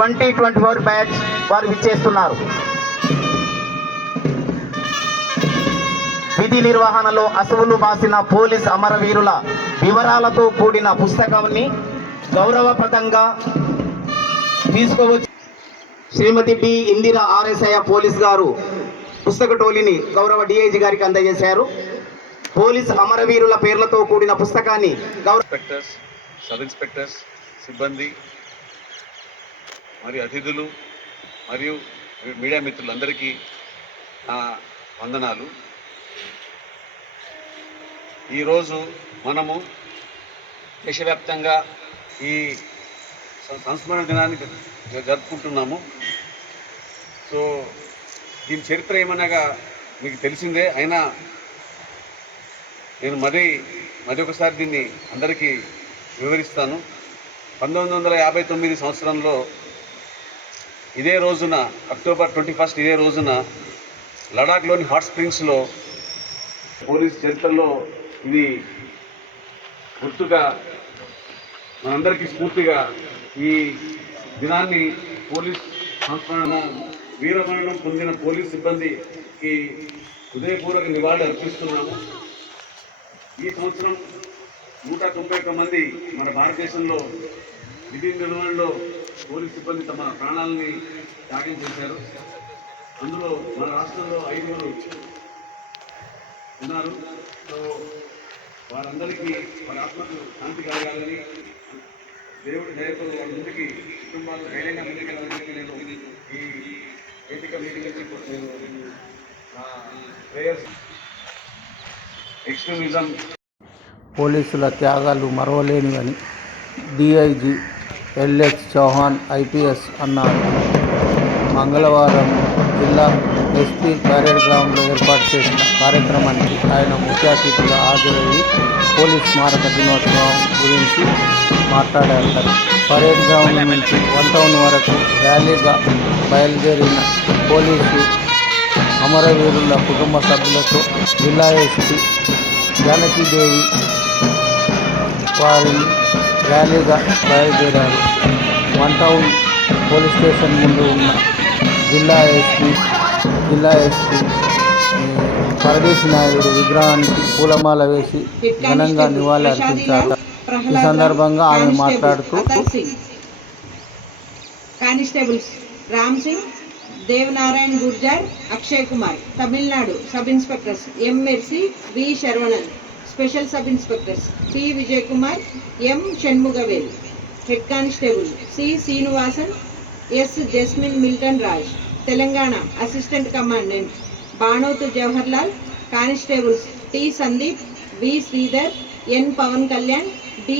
Twenty twenty four batch వారు విచ్చేస్తున్నారు. విధి నిర్వహణలో అసువులు బాసిన పోలీస్ అమరవీరుల వివరాలతో కూడిన పుస్తకాన్ని గౌరవప్రదంగా తీసుకోవచ్చు. Shrimati B Indira RSI police గారు పుస్తక టోలీని గౌరవ డిఐజీ గారికి అందజేశారు. పోలీస్ అమరవీరుల పేర్లతో కూడిన పుస్తకాన్ని గౌరవ ఇన్స్పెక్టర్స్ సబ్ ఇన్స్పెక్టర్స్ సిబ్బంది మరి అతిథులు మరియు మీడియా మిత్రులందరికీ నా వందనాలు. ఈరోజు మనము దేశవ్యాప్తంగా ఈ సంస్మరణ దినాన్ని జరుపుకుంటున్నాము. సో దీని చరిత్ర ఏమనగా మీకు తెలిసిందే. అయినా నేను మరీ మరి ఒకసారి దీన్ని అందరికీ వివరిస్తాను. పంతొమ్మిది వందల యాభై తొమ్మిది సంవత్సరంలో ఇదే రోజున అక్టోబర్ ట్వంటీ ఫస్ట్ ఇదే రోజున లడాఖ్లోని హాట్ స్ప్రింగ్స్లో పోలీస్ చరిత్రలో ఇది గుర్తుగా మనందరికీ స్ఫూర్తిగా ఈ దినాన్ని పోలీస్ సంస్మరణ వీరమరణం పొందిన పోలీస్ సిబ్బందికి హృదయపూర్వక నివాళులు అర్పిస్తున్నాము. ఈ సంవత్సరం నూట తొంభై ఒక్క మంది మన భారతదేశంలో విధి నిర్వహణలో పోలీస్ సిబ్బంది తమ ప్రాణాలని త్యాగం చేశారు. అందులో మన రాష్ట్రంలో ఐదుగురు ఉన్నారు. సో వారందరికీ వారి ఆత్మకు శాంతి కలగాలని దేవుడి దయతో వారి ముందుకి కుటుంబాలు ధైర్యంగా ముందుకెళ్ళాలని నేను ఈ వేదిక మీటింగ్ నుంచి నేను నా ప్రేయర్స్ ఎక్స్ట్రీమిజం పోలీసుల త్యాగాలు మరవలేనివని డిఐజీ ఎల్ఎస్ చౌహాన్ ఐపీఎస్ అన్నారు. మంగళవారం జిల్లా ఎస్పీ కార్యక్రమంలో ఏర్పాటు చేసిన కార్యక్రమానికి ఆయన ముఖ్య అతిథిగా హాజరయ్యి పోలీస్ స్మారక దినోత్సవం గురించి మాట్లాడారు. పరేడ్ గ్రౌండ్ నుంచి వన్ టౌన్ వరకు ర్యాలీగా బయలుదేరిన పోలీసు అమరవీరుల కుటుంబ సభ్యులతో జిల్లా ఎస్పీ జానకీదేవి వారిని ర్యాలీగా బయలుదేరారు. వన్ టౌన్ పోలీస్ స్టేషన్ ముందు ఉన్న జిల్లా ఎస్పీ జిల్లా ఎస్పీ పరదేశి నాయుడు విగ్రహానికి పూలమాల వేసి ఘనంగా నివాళి అర్పించారు. ఈ సందర్భంగా ఆమె మాట్లాడుతూ constables Ram Singh Devnarayan Gurjar Akshay Kumar Tamil Nadu sub inspectors M Mercy V Saravanan. special sub inspectors P Vijay Kumar M Shanmugavel head constable C Srinivasan S Jasmine Milton Raj Telangana assistant commandant Banothu Jawaharlal constables T Sandeep V Sridhar N Pawan Kalyan D